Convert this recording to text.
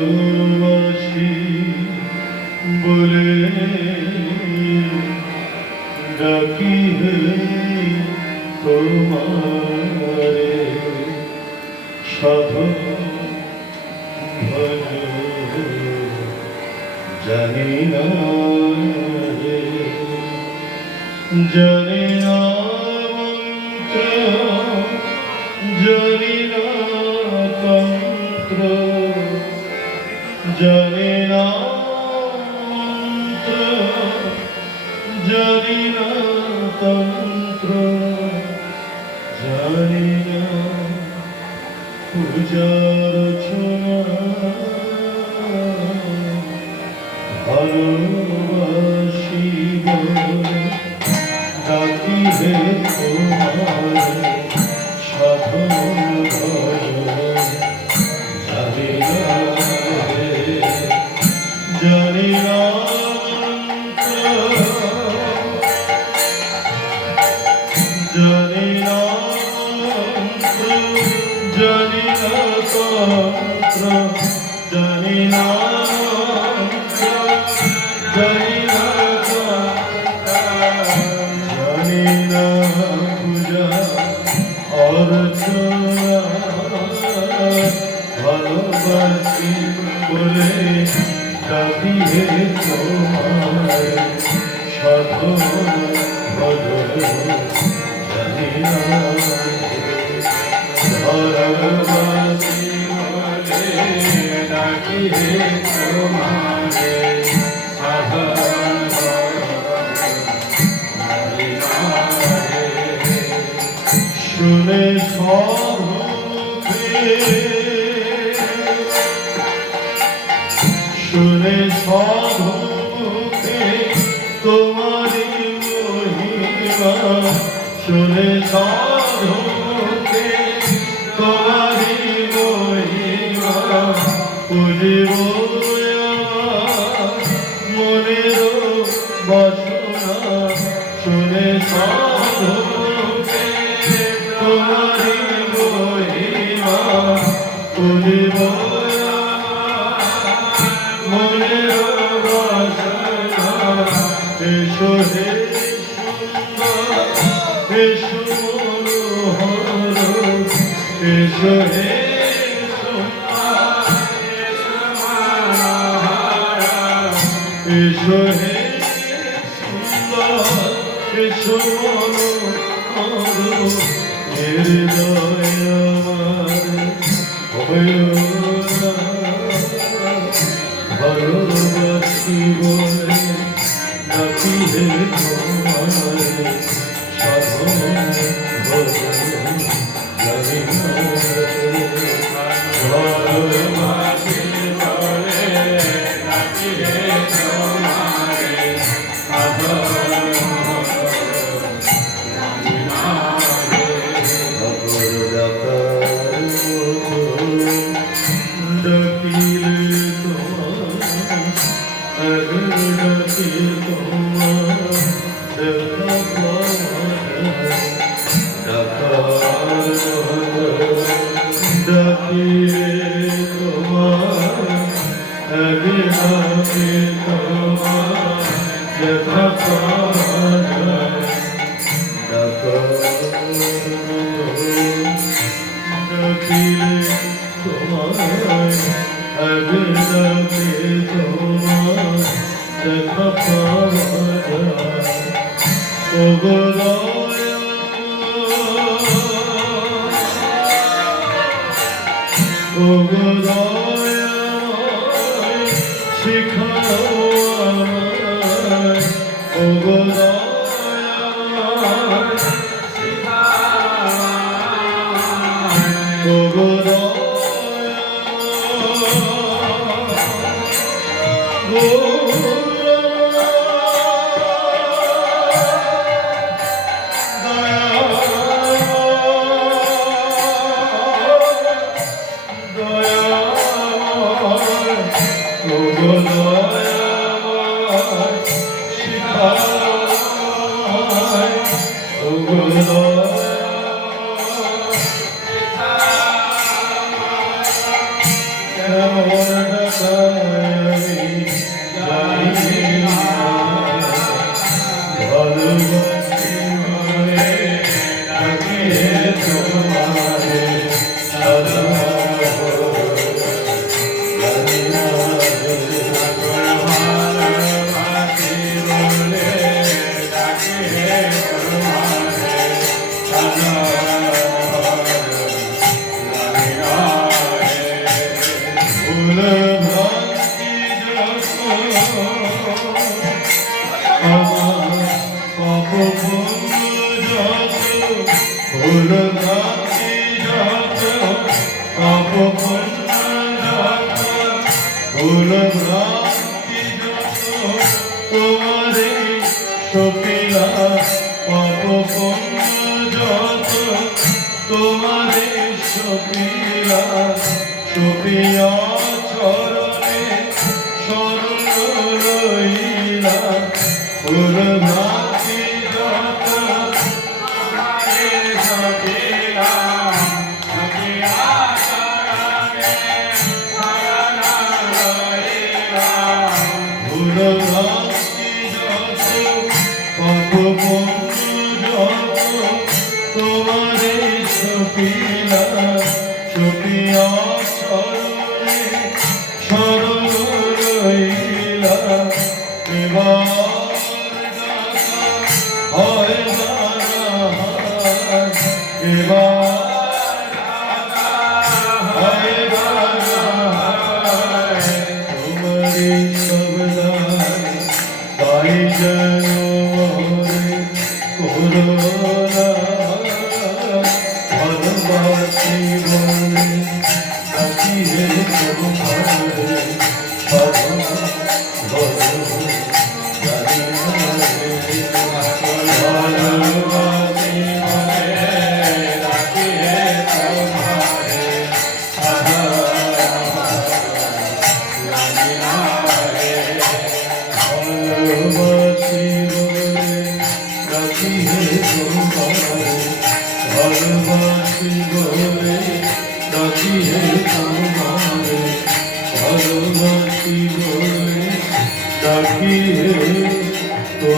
ভালোবাসি বলে ডাকি হে তোমারে সাধন ভজ জানি না রে জানি না মন্ত্র জানি না তন্ত্র জানি না মন্ত্র জানি না তন্ত্র জানি না পূজার ছোঁয়া ভালোবাসি বলে ডাকি হে তোমারে সাধন ভজ জানি না রে জানি না জানি না জানি না তন্ত্র জানি না জানি না জানি না পূজা অর্চনা ভালোবাসি বলে ডাকি হে তোমারে সাধন ভজ জানি না ভালোবাসি বলে ডাকি হে তোমারে সাধন জানি না শুনে সর্বমুখে শুনে সর্বমুখে তোমারি মহিমা শুনে সর্বমুখে তোমারি মহিমা পুজিব মনের বাসনা শুনে সর্বমুখে তোমারি মহিমা পুজিব মনের বাসনা এসো হে সুন্দর এসো মনোহর এসো হে সুন্দর এসো হে সুন্দর এসো মনোহর হৃদয় আমার ভালোবাসি বলে ডাকি হে তোমারে সাধন ভজ জানি না ভালোবাসি বলে ডাকি হে তোমারে সাধন জানি না খবর ডাকার মতো ডাকিলে ডাকি তোমার দেখা ডাকিলে তোমার ডাকি তোমার দেখা ডাকিলে তোমার ডাকি তোমার দেখা পাওয়া যায় ও গো দয়া ও গো দয়া শিখাও আমায় ও গো দয়া শিখাও ও গো দয়া আমার পাপ পুণ্য যত ভুল ভ্রান্তি যত পাপ পুণ্য যত ভুল ভ্রান্তি যত তোমারে সপিলা পাপ পুণ্য যত তোমারে সপিলা সপিয়া চরণে শরণ লইলা ভুল ভ্রান্তি যত তোমারে সপিলা সপিয়া চরণে শরণ লইলা ভুল ভ্রান্তি যত পাপ পুণ্য যত তোমারে সপিলা সপিয়া চরণে শরণ লইলা এবার হয় এবার তোমারে সবদান তাই যেন মরে করোনা ভালোবাসি বলে তাকিয়ে তোমারে ভালোবাসি বলে ডাকিয়ে তোমারে ভালোবাসি বলে ডাকিয়ে তো